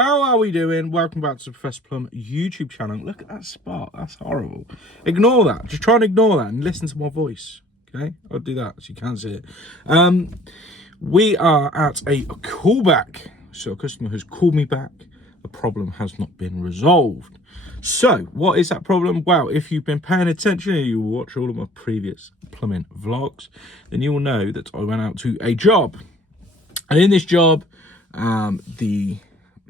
How are we doing? Welcome back to the Professor Plum YouTube channel. Look at that spot, that's horrible. Ignore that, just try and ignore that and listen to my voice, okay? I'll do that so you can't see it. We are at a callback. So a customer has called me back. The problem has not been resolved. So what is that problem? Well, if you've been paying attention and you watch all of my previous plumbing vlogs, then you will know that I went out to a job. And in this job, the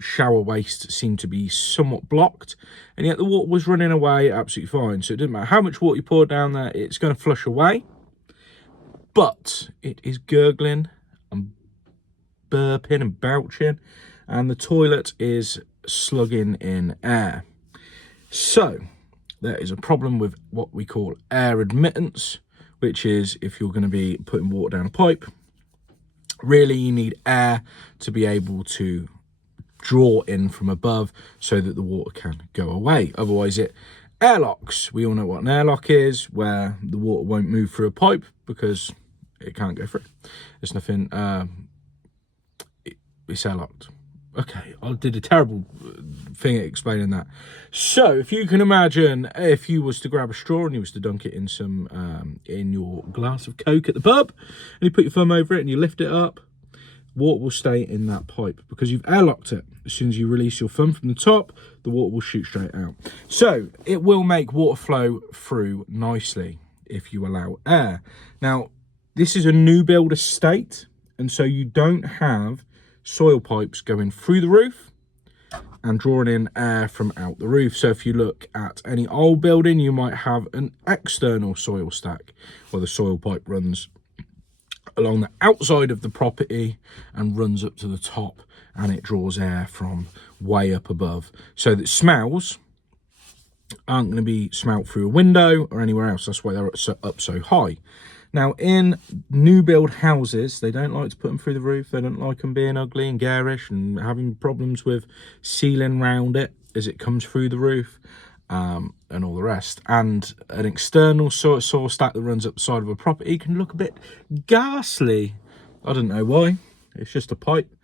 shower waste seemed to be somewhat blocked, and yet the water was running away absolutely fine. So it didn't matter how much water you pour down there, it's going to flush away. But it is gurgling and burping and belching, and the toilet is slugging in air. So there is a problem with what we call air admittance, which is if you're going to be putting water down a pipe, really you need air to be able to draw in from above so that the water can go away. Otherwise it airlocks. We all know what an airlock is, where the water won't move through a pipe because it can't go through. It's nothing, it's airlocked. Okay, I did a terrible thing at explaining that. So if you can imagine, if you was to grab a straw and you was to dunk it in some in your glass of Coke at the pub, and you put your thumb over it and you lift it up, water will stay in that pipe because you've airlocked it. As soon as you release your thumb from the top, the water will shoot straight out. So it will make water flow through nicely if you allow air. Now, this is a new build estate, and so you don't have soil pipes going through the roof and drawing in air from out the roof. So if you look at any old building, you might have an external soil stack where the soil pipe runs along the outside of the property and runs up to the top, and it draws air from way up above, so that smells aren't going to be smelt through a window or anywhere else. That's why they're up so high. Now, in new build houses, they don't like to put them through the roof. They don't like them being ugly and garish and having problems with sealing round it as it comes through the roof, and all the rest. And an external soil stack that runs up the side of a property can look a bit ghastly. I don't know why. It's just a pipe,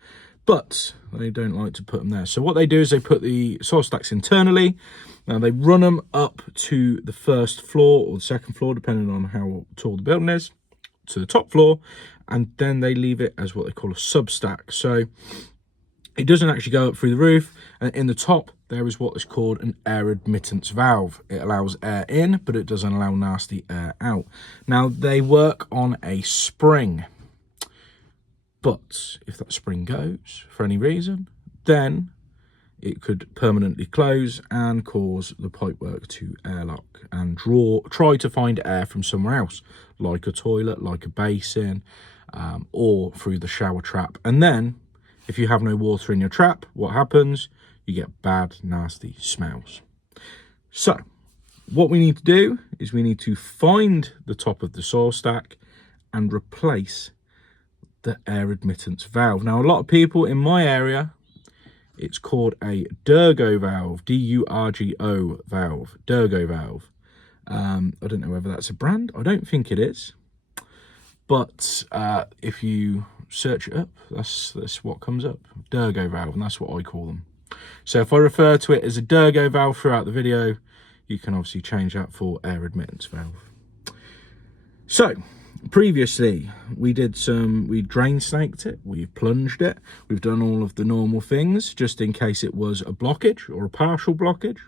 but they don't like to put them there. So what they do is they put the soil stacks internally. Now they run them up to the first floor or the second floor, depending on how tall the building is, to the top floor, and then they leave it as what they call a substack. So it doesn't actually go up through the roof, and in the top there is what is called an air admittance valve. It allows air in, but it doesn't allow nasty air out. Now they work on a spring, but if that spring goes for any reason, then it could permanently close and cause the pipework to airlock and try to find air from somewhere else, like a toilet, like a basin, or through the shower trap. And then if you have no water in your trap, what happens? You get bad, nasty smells. So what we need to do is we need to find the top of the soil stack and replace the air admittance valve. Now, a lot of people in my area, it's called a Durgo valve, D-U-R-G-O valve, Durgo valve. I don't know whether that's a brand. I don't think it is. But if you search it up, that's what comes up, Durgo valve, and that's what I call them. So if I refer to it as a Durgo valve throughout the video, you can obviously change that for air admittance valve. So previously we drain snaked it, we've plunged it, we've done all of the normal things just in case it was a blockage or a partial blockage.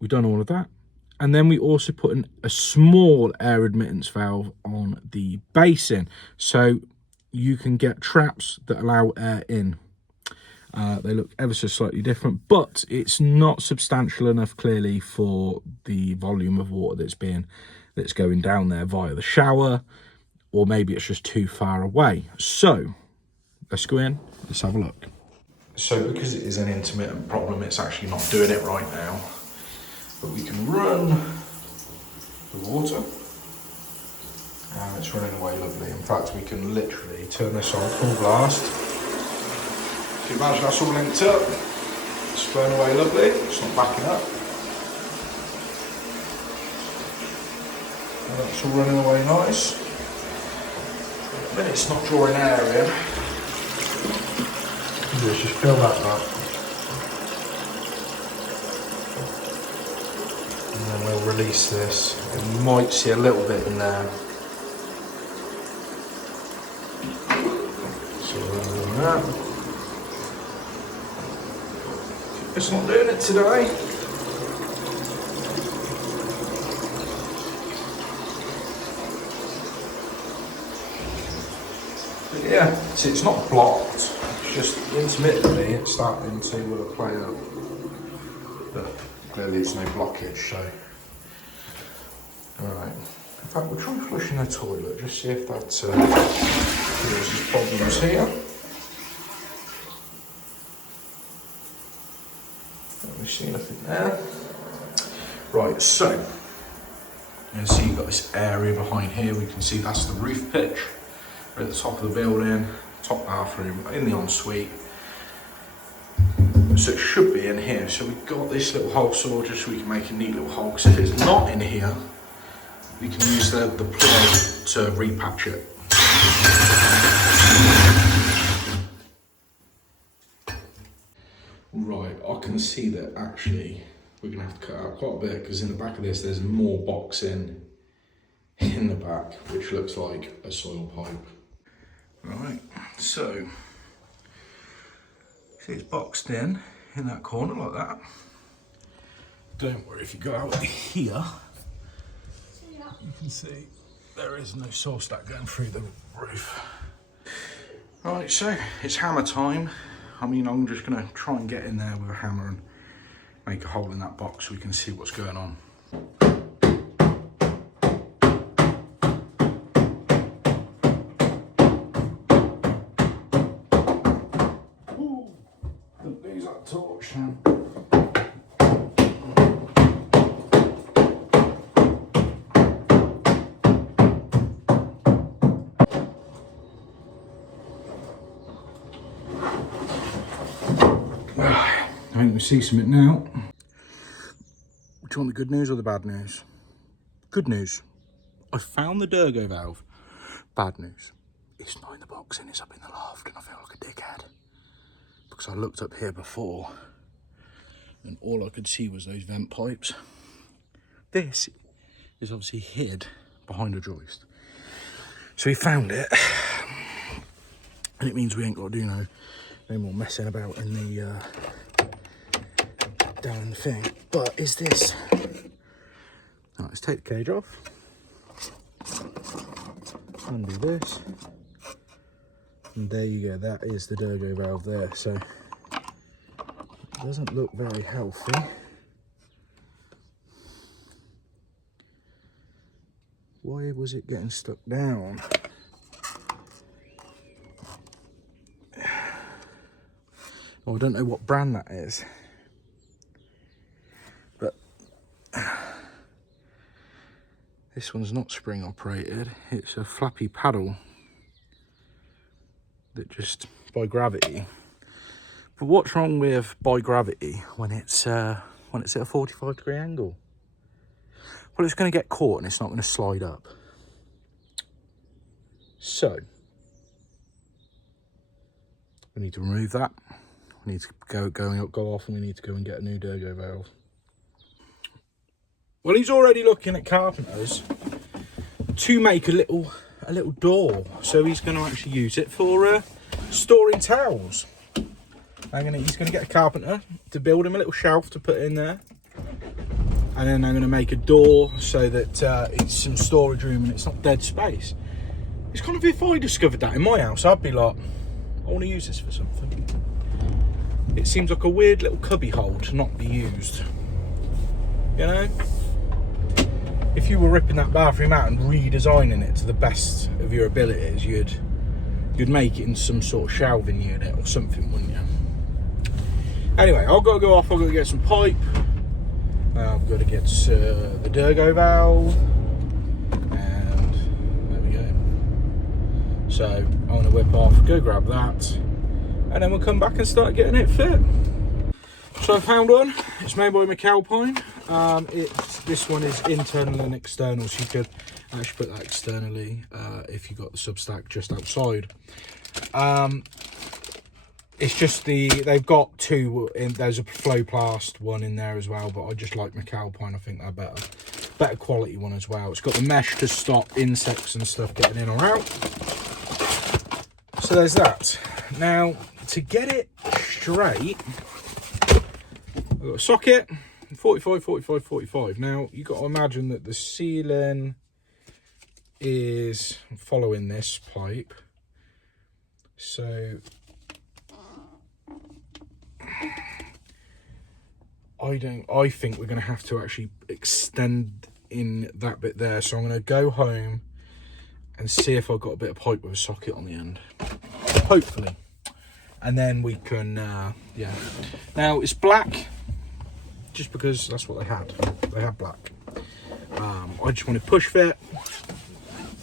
We've done all of that, and then we also put in a small air admittance valve on the basin, so you can get traps that allow air in. They look ever so slightly different, but it's not substantial enough clearly for the volume of water that's going down there via the shower, or maybe it's just too far away. So let's go in, let's have a look. So because it is an intermittent problem, it's actually not doing it right now, but we can run the water and it's running away lovely. In fact, we can literally turn this on full blast. If you imagine that's all linked up, it's flowing away lovely, it's not backing up. And that's all running away nice. Then it's not drawing air in. do is just fill that up. And then we'll release this. And you might see a little bit in there. So rather than that. It's not doing it today. But yeah, see, it's not blocked. It's just intermittently it's starting to play up. But clearly there's no blockage, so. Alright. In fact, we'll try flushing the toilet, just see if that causes problems here. Don't really see nothing there. Right, so you can see you've got this area behind here. We can see that's the roof pitch. We're at the top of the building, top bathroom, in the ensuite. So it should be in here. So we've got this little hole saw just so we can make a neat little hole. Because if it's not in here, we can use the plug to repatch it. Right, I can see that actually we're going to have to cut out quite a bit because in the back of this there's more boxing in the back which looks like a soil pipe. Right, so see it's boxed in that corner like that. Don't worry, if you go out here you can see there is no saw stack going through the roof. Right, so it's hammer time. I mean, I'm just going to try and get in there with a hammer and make a hole in that box so we can see what's going on. Ooh, don't lose that torch now. I think we see something now. Do you want the good news or the bad news? Good news. I found the Durgo valve. Bad news. It's not in the box and it's up in the loft and I feel like a dickhead. Because I looked up here before and all I could see was those vent pipes. This is obviously hid behind a joist. So we found it. And it means we ain't got to do no more messing about in the down in the thing. But is this? Right, let's take the cage off. Undo this. And there you go, that is the Durgo valve there. So it doesn't look very healthy. Why was it getting stuck down? Oh, I don't know what brand that is. But this one's not spring operated. It's a flappy paddle that just by gravity. But what's wrong with by gravity when it's at a 45-degree angle? Well, it's going to get caught and it's not going to slide up. So we need to remove that. We need to go off, and we need to go and get a new Durgo valve. Well, he's already looking at carpenters to make a little door. So he's going to actually use it for storing towels. He's going to get a carpenter to build him a little shelf to put in there. And then I'm going to make a door so that it's some storage room and it's not dead space. It's kind of, if I discovered that in my house, I'd be like, I want to use this for something. It seems like a weird little cubby hole to not be used. You know? If you were ripping that bathroom out and redesigning it to the best of your abilities, you'd make it in some sort of shelving unit or something, wouldn't you? Anyway, I've got to go off, I've got to get some pipe. I've got to get the Durgo valve. And there we go. So I'm going to whip off, go grab that. And then we'll come back and start getting it fit. So I found one. It's made by McAlpine. This one is internal and external, so you could actually put that externally if you got the substack just outside. It's just they've got two in, there's a Flowplast one in there as well, but I just like McAlpine. I think they're better quality one as well. It's got the mesh to stop insects and stuff getting in or out. So there's that. Now to get it straight, I've got a socket, 45, 45, 45. Now you've got to imagine that the ceiling is following this pipe. So I think we're going to have to actually extend in that bit there. So I'm going to go home and see if I've got a bit of pipe with a socket on the end. Hopefully. And then we can, yeah. Now it's black, just because that's what they had. They had black. I just want to push fit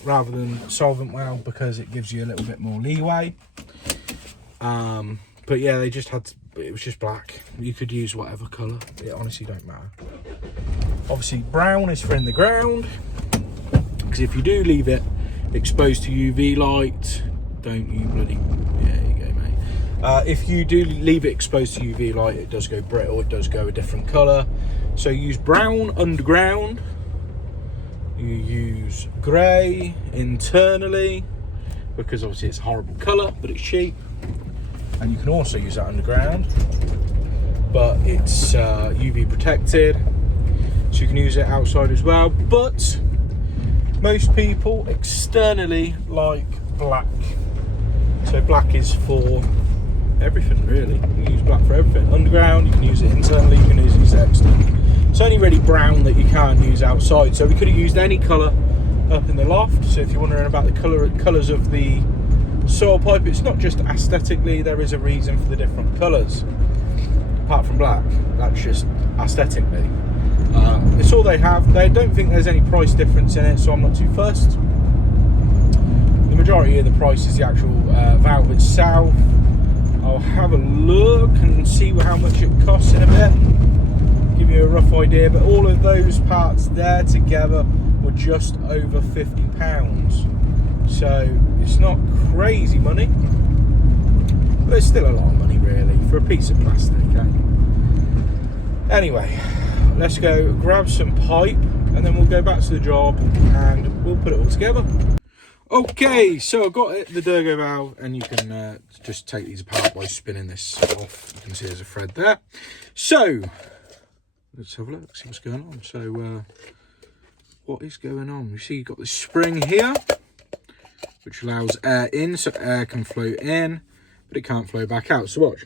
rather than solvent weld because it gives you a little bit more leeway. But yeah, they just had to, it was just black. You could use whatever colour, it honestly don't matter. Obviously brown is for in the ground, because if you do leave it exposed to UV light, don't you bloody, yeah, you go mate. If you do leave it exposed to UV light, it does go brittle, it does go a different colour. So use brown underground, you use grey internally, because obviously it's a horrible colour, but it's cheap. And you can also use that underground, but it's UV protected, so you can use it outside as well. But most people externally like black, so black is for everything really. You can use black for everything. Underground, you can use it internally, you can use it externally. It's only really brown that you can't use outside, so we could have used any colour up in the loft. So if you're wondering about the colours of the soil pipe, it's not just aesthetically, there is a reason for the different colours apart from black. That's just aesthetically. It's all they have. They don't think there's any price difference in it, so I'm not too fussed. The majority of the price is the actual valve itself. I'll have a look and see how much it costs in a bit, give you a rough idea, but all of those parts there together were just over £50. So it's not crazy money, but it's still a lot of money really for a piece of plastic. Anyway, let's go grab some pipe and then we'll go back to the job and we'll put it all together. Okay, so I've got the Durgo valve, and you can just take these apart by spinning this off. You can see there's a thread there. So let's have a look, see what's going on. So what is going on? You see you've got the spring here, which allows air in, so air can flow in, but it can't flow back out. So watch.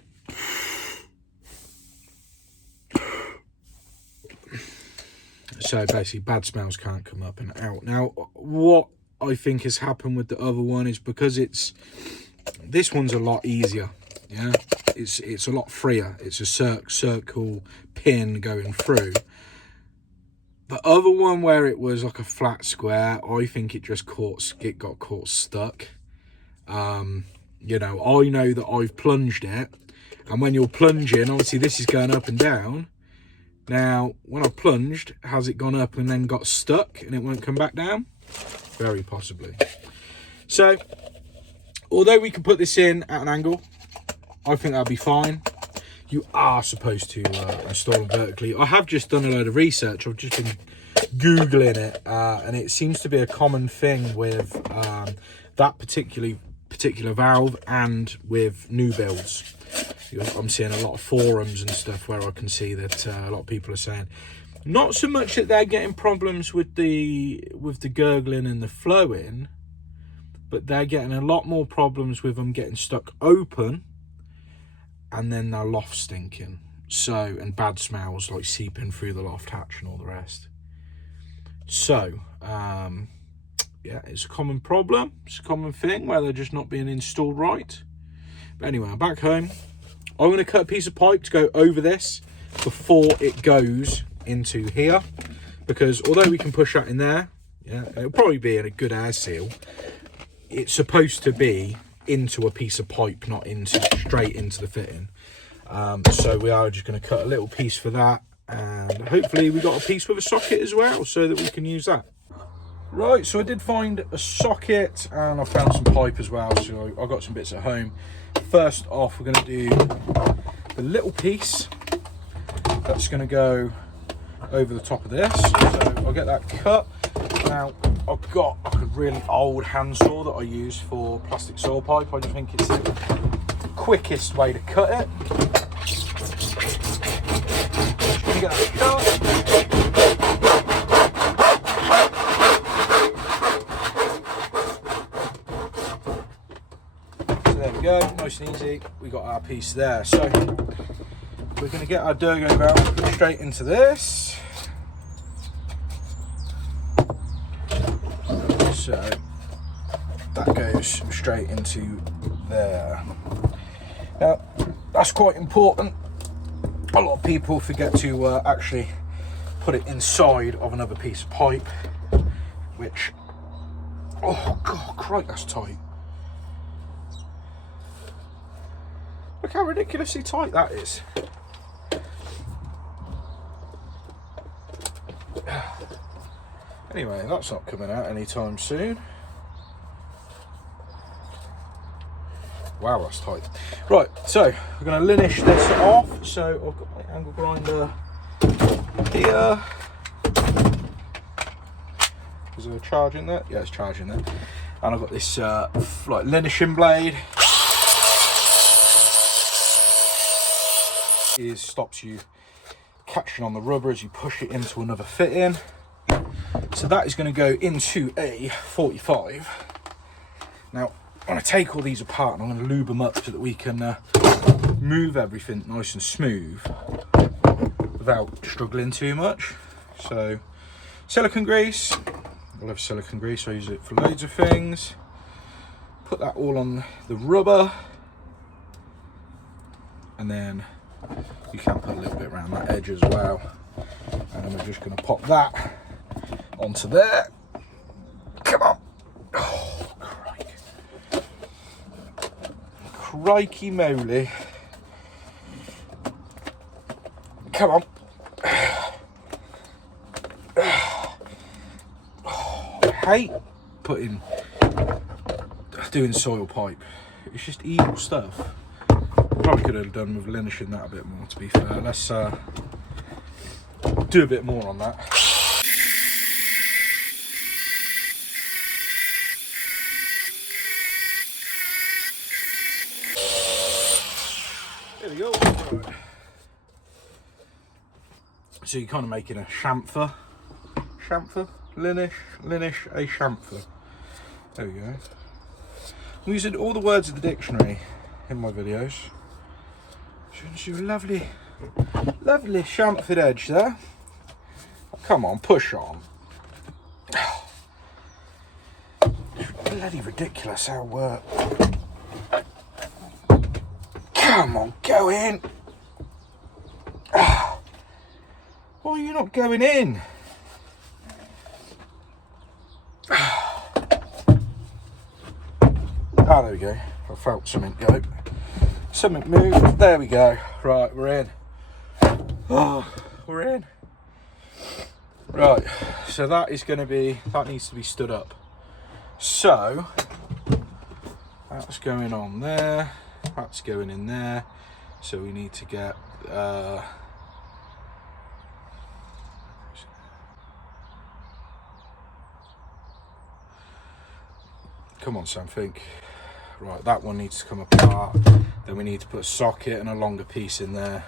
So basically bad smells can't come up and out. Now what I think has happened with the other one is because this one's a lot easier. Yeah, it's a lot freer. It's a circle pin going through. The other one, where it was like a flat square, I think it just got caught stuck. You know, I know that I've plunged it, and when you're plunging, obviously this is going up and down. Now, when I plunged, has it gone up and then got stuck and it won't come back down? Very possibly. So, although we can put this in at an angle, I think that'll be fine. You are supposed to install them vertically. I have just done a load of research. I've just been Googling it, and it seems to be a common thing with that particular valve and with new builds. I'm seeing a lot of forums and stuff where I can see that a lot of people are saying not so much that they're getting problems with the gurgling and the flowing, but they're getting a lot more problems with them getting stuck open and then their loft stinking, so, and bad smells like seeping through the loft hatch and all the rest. So yeah, it's a common problem, it's a common thing where they're just not being installed right. But anyway, I'm back home. I'm going to cut a piece of pipe to go over this before it goes into here, because although we can push that in there, yeah, it'll probably be in a good air seal, it's supposed to be into a piece of pipe, not straight into the fitting. So we are just going to cut a little piece for that, and hopefully we got a piece with a socket as well so that we can use that. Right, so I did find a socket and I found some pipe as well, so I got some bits at home. first off, we're going to do the little piece that's going to go over the top of this. So I'll get that cut. Now, I've got like a really old handsaw that I use for plastic soil pipe. I just think it's the quickest way to cut it. Just going to get that cut. So there we go, nice and easy. We got our piece there. So we're going to get our Durgo valve straight into this. So that goes straight into there. Now that's quite important. A lot of people forget to actually put it inside of another piece of pipe, which, oh god, crikey, that's tight. Look how ridiculously tight that is. Anyway, that's not coming out anytime soon. Wow, that's tight. Right, so we're going to linish this off. So I've got my angle grinder here. Is there a charge in there? Yeah, it's charging there. And I've got this like linishing blade. It stops you catching on the rubber as you push it into another fitting. So that is going to go into a 45. Now I'm going to take all these apart and I'm going to lube them up so that we can move everything nice and smooth without struggling too much. So silicone grease, I love silicone grease, I use it for loads of things. Put that all on the rubber, and then you can put a little bit around that edge as well. And then we're just going to pop that onto there. Come on. Oh, crikey. Crikey moly. Come on. Oh, I hate doing soil pipe. It's just evil stuff. Probably could have done with linishing that a bit more, to be fair. Let's do a bit more on that. There we go. Right. So you're kind of making a chamfer, linish, a chamfer. There we go. I'm using all the words of the dictionary in my videos. Shows you a lovely chamfered edge there. Oh, come on, push on. Bloody ridiculous how come on, go in. Why are you not going in? Ah, there we go. I felt something go. Something moved. There we go. Right, we're in. Oh, we're in. Right, so that needs to be stood up. So that's going on there. That's going in there. So we need to get come on, something. Right, that one needs to come apart. Then we need to put a socket and a longer piece in there.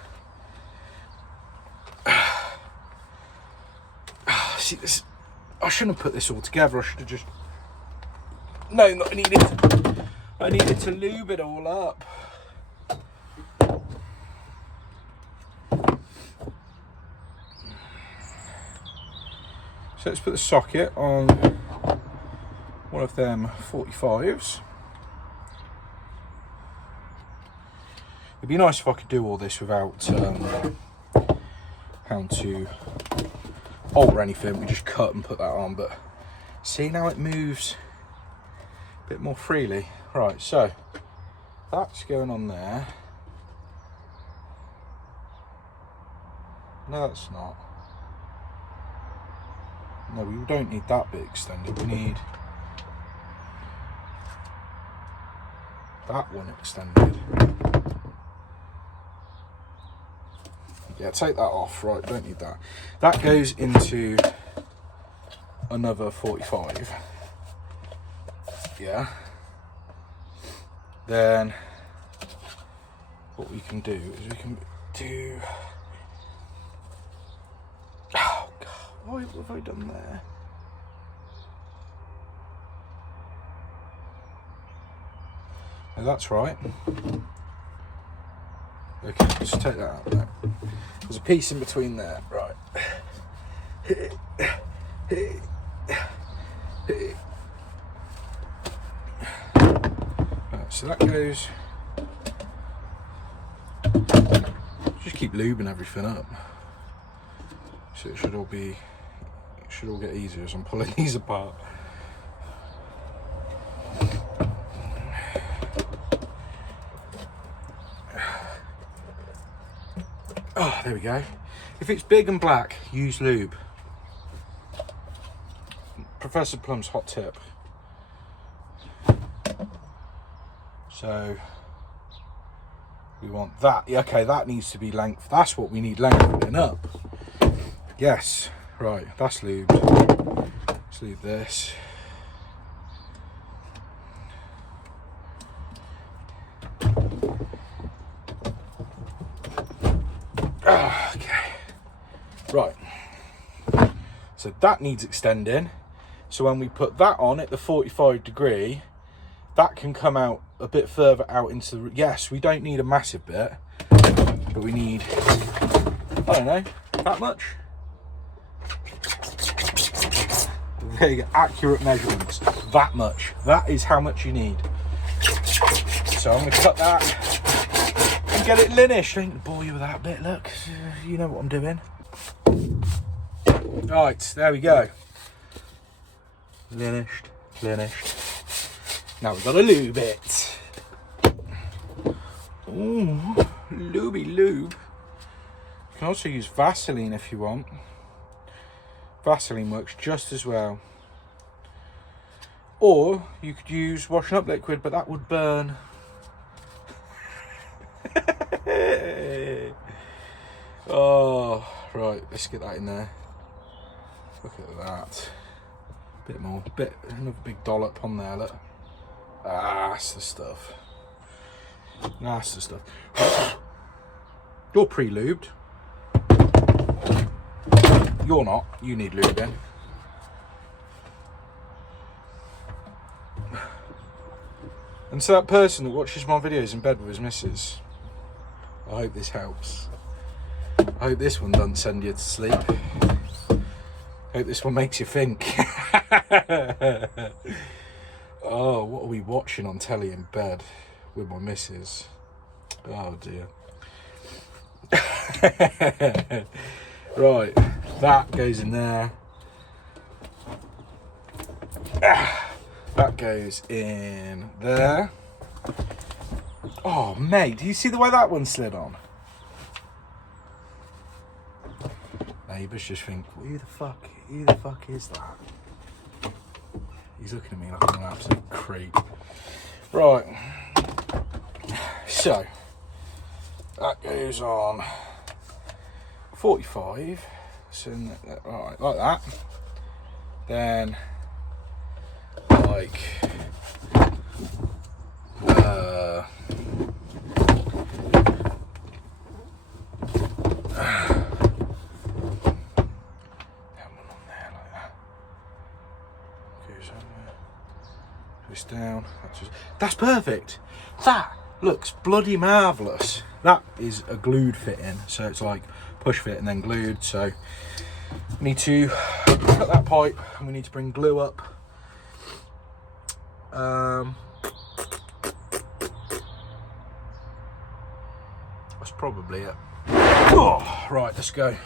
See this? I shouldn't have put this all together. I should have just. No, I needed to lube it all up. So let's put the socket on one of them 45s. It'd be nice if I could do all this without having to alter anything. We just cut and put that on, but see, now it moves a bit more freely. Right, so that's going on there. No, that's not. No, we don't need that bit extended. We need that one extended. Yeah, take that off. Right, don't need that. That goes into another 45. Yeah. Then what we can do is we can do... Oh God, what have I done there? Oh, that's right. Okay, just take that out there. There's a piece in between there, right. Right, so that goes. Just keep lubing everything up. So it should all get easier as I'm pulling these apart. Oh, there we go. If it's big and black, use lube. Professor Plumb's hot tip. So we want that. Okay, that needs to be length. That's what we need, lengthening up. Yes, right, that's lubed. Let's lube this. Okay, right, so that needs extending. So when we put that on at the 45 degree, that can come out a bit further out into the... Yes, we don't need a massive bit, but we need, I don't know, that much. There you go, accurate measurements, that much. That is how much you need. So I'm going to cut that and get it linished. I ain't bore you with that bit, look, you know what I'm doing. Right, there we go. Linished. Now we've got to lube it. Ooh, lubey lube. You can also use Vaseline if you want. Vaseline works just as well. Or you could use washing up liquid, but that would burn. Oh, right, let's get that in there. Look at that. Bit more, another big dollop on there, look. Ah, that's the stuff. That's the stuff. You're pre-lubed. You're not, you need lubing. And so that person that watches my videos in bed with his missus, I hope this helps. I hope this one doesn't send you to sleep. I hope this one makes you think. Oh, what are we watching on telly in bed with my missus? Oh dear. Right, that goes in there. That goes in there. Oh mate, do you see the way that one slid on? Neighbours just think, who the fuck is that? He's looking at me like I'm an absolute creep. Right, so that goes on 45, so right, like that. Then like this down. That's perfect. That looks bloody marvellous. That is a glued fitting, so it's like push fit and then glued. So we need to cut that pipe and we need to bring glue up. That's probably it. Oh, right, let's go.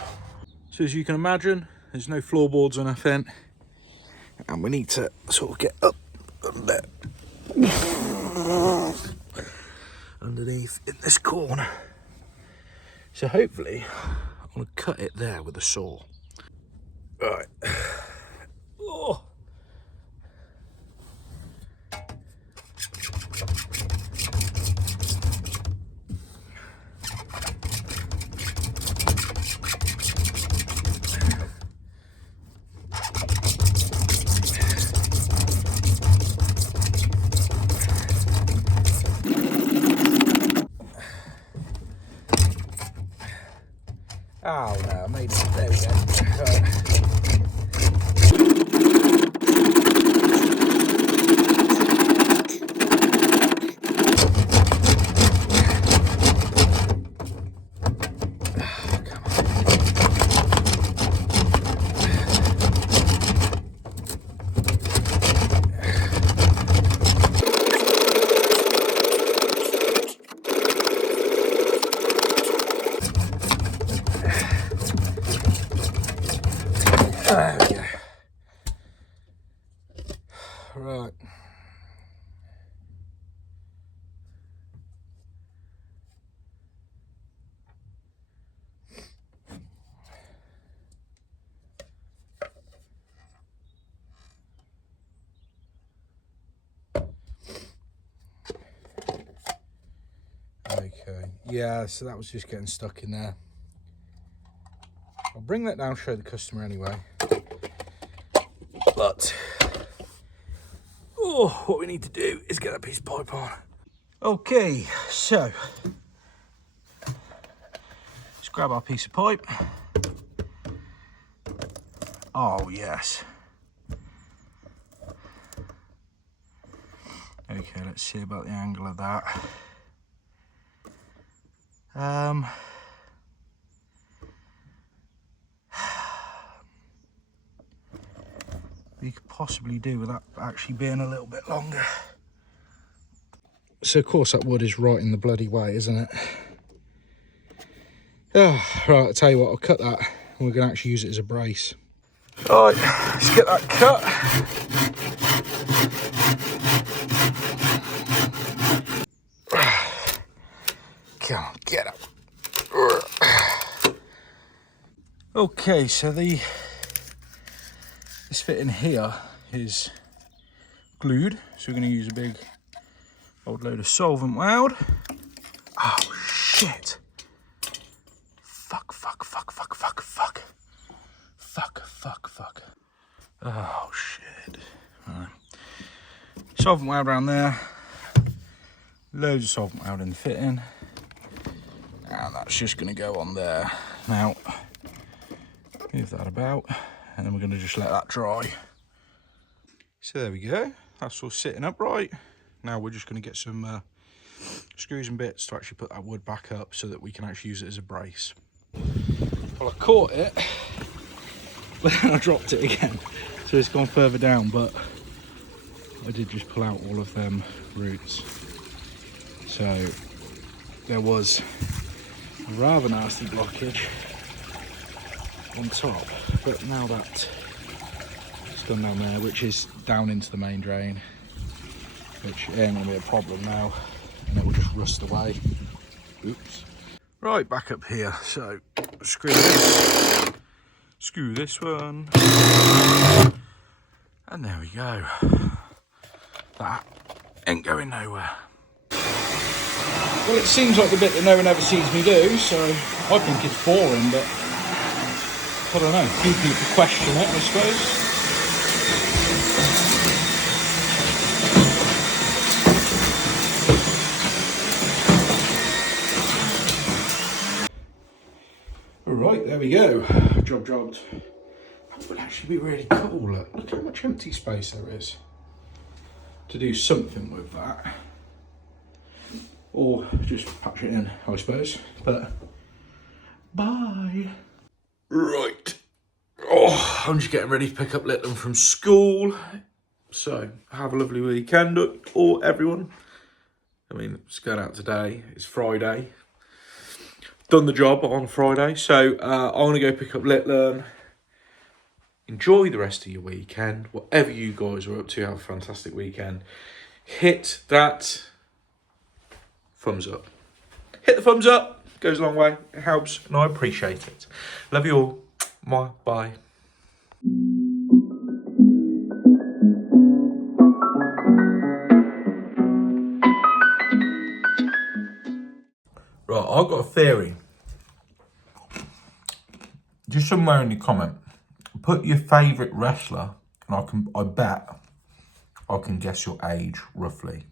So as you can imagine, there's no floorboards or nothing, and we need to sort of get up a bit underneath in this corner. So hopefully I'm going to cut it there with a saw. Right. Oh. Oh no, I made it. There we go. Right. There we go. Right. Okay. Yeah, so that was just getting stuck in there. I'll bring that down, show the customer anyway. But what we need to do is get that piece of pipe on. Okay, so let's grab our piece of pipe. Oh yes. Okay, let's see about the angle of that. We could possibly do with that actually being a little bit longer. So of course that wood is right in the bloody way, isn't it? Oh, right, I'll tell you what, I'll cut that and we're going to actually use it as a brace. Right, let's get that cut. Come on, get up. Okay, so this fitting here is glued, so we're going to use a big old load of solvent weld. Oh shit! Fuck! Oh shit! Right. Solvent weld around there. Loads of solvent weld in the fitting, and that's just going to go on there. Now, move that about, and then we're going to just let that dry. So there we go. That's all sitting upright. Now we're just going to get some screws and bits to actually put that wood back up so that we can actually use it as a brace. Well, I caught it, but then I dropped it again, so it's gone further down, but I did just pull out all of them roots. So there was a rather nasty blockage on top, but now that it's gone down there, which is down into the main drain, which ain't gonna be a problem now, and it will just rust away. Oops. Right, back up here, so screw this one, and there we go. That ain't going nowhere. Well, it seems like the bit that no one ever sees me do, so I think it's boring, but I don't know, a few people question it, I suppose. Right, there we go. Jobbed. That would actually be really cool. Look how much empty space there is to do something with that. Or just patch it in, I suppose. But bye. Right. Oh, I'm just getting ready to pick up Litland from school. So have a lovely weekend, or everyone. I mean, it's going out today. It's Friday. Done the job on Friday, so I'm going to go pick up Litland. Enjoy the rest of your weekend. Whatever you guys are up to, have a fantastic weekend. Hit that thumbs up. Hit the thumbs up. Goes a long way. It helps, and I appreciate it. Love you all. Bye. Right, I've got a theory. Just somewhere in the comment, put your favourite wrestler, and I bet I can guess your age roughly.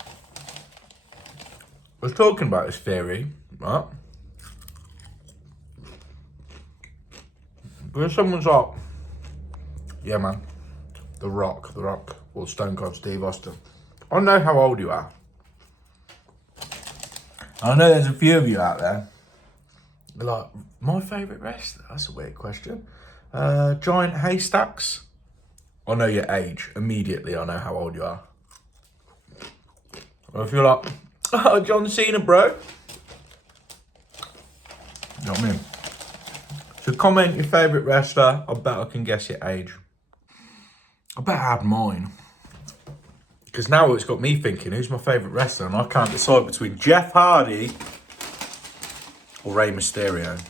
I was talking about this theory, right? When someone's like, yeah, man, The Rock, or Stone Cold Steve Austin, I know how old you are. I know there's a few of you out there. Like, my favourite wrestler? That's a weird question. Giant Haystacks? I know your age. Immediately, I know how old you are. Or if you're like, oh, John Cena, bro. You know what I mean? So comment your favourite wrestler. I bet I can guess your age. I bet I had mine. Because now it's got me thinking, who's my favourite wrestler? And I can't decide between Jeff Hardy or Rey Mysterio.